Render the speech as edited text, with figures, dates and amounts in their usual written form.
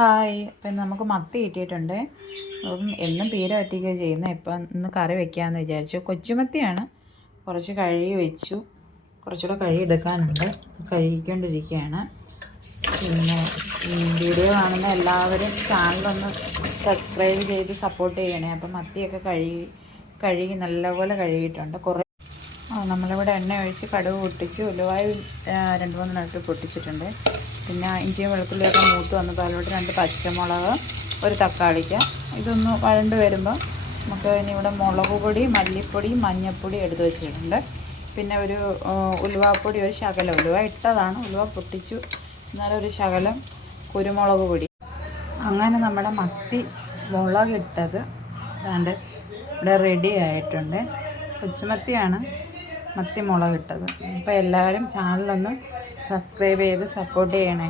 Hi. അപ്പം നമുക്ക് മത്തി കിട്ടിയിട്ടുണ്ട്. അപ്പം എന്നും പീര വറ്റിക്കുക ചെയ്യുന്നത്. ഇപ്പം ഇന്ന് കറി വെക്കാമെന്ന് വിചാരിച്ചു. കൊച്ചുമത്തിയാണ്. കുറച്ച് കഴുകി വെച്ചു. കുറച്ചുകൂടെ കഴുകി എടുക്കാനുണ്ട്. കഴുകിക്കൊണ്ടിരിക്കുകയാണ്. പിന്നെ വീഡിയോ കാണുന്ന എല്ലാവരും ചാനലൊന്ന് സബ്സ്ക്രൈബ് ചെയ്ത് സപ്പോർട്ട് ചെയ്യണേ. അപ്പം മത്തിയൊക്കെ കഴുകി നല്ലപോലെ കഴുകിയിട്ടുണ്ട്. നമ്മളിവിടെ എണ്ണ ഒഴിച്ച് കടുക് പൊട്ടിച്ച് ഉലുവായി 2-3 ഇട്ട് പൊട്ടിച്ചിട്ടുണ്ട്. പിന്നെ ഇഞ്ചിയും വെളുത്തുള്ളിയൊക്കെ മൂത്ത് വന്നപ്പോൾ അതിലോട്ട് 2 പച്ചമുളക്, ഒരു തക്കാളിക്ക. ഇതൊന്ന് വഴണ്ട് വരുമ്പോൾ നമുക്ക് ഇനി ഇവിടെ മുളക് പൊടി, മല്ലിപ്പൊടി, മഞ്ഞൾപ്പൊടി എടുത്ത് വെച്ചിട്ടുണ്ട്. പിന്നെ ഒരു ഉലുവാപ്പൊടി, ഒരു ശകലം ഉലുവ ഇട്ടതാണ്, ഉലുവ പൊട്ടിച്ചു, എന്നാലും ഒരു ശകലം കുരുമുളക് പൊടി. അങ്ങനെ നമ്മുടെ മത്തി മുളകിട്ടത് അതാണ്ട് ഇവിടെ റെഡി ആയിട്ടുണ്ട്. കൊച്ചുമത്തിയാണ് മത്തി മുളകിട്ടത്. അപ്പോൾ എല്ലാവരും ചാനലൊന്ന് സബ്സ്ക്രൈബ് ചെയ്ത് സപ്പോർട്ട് ചെയ്യണേ.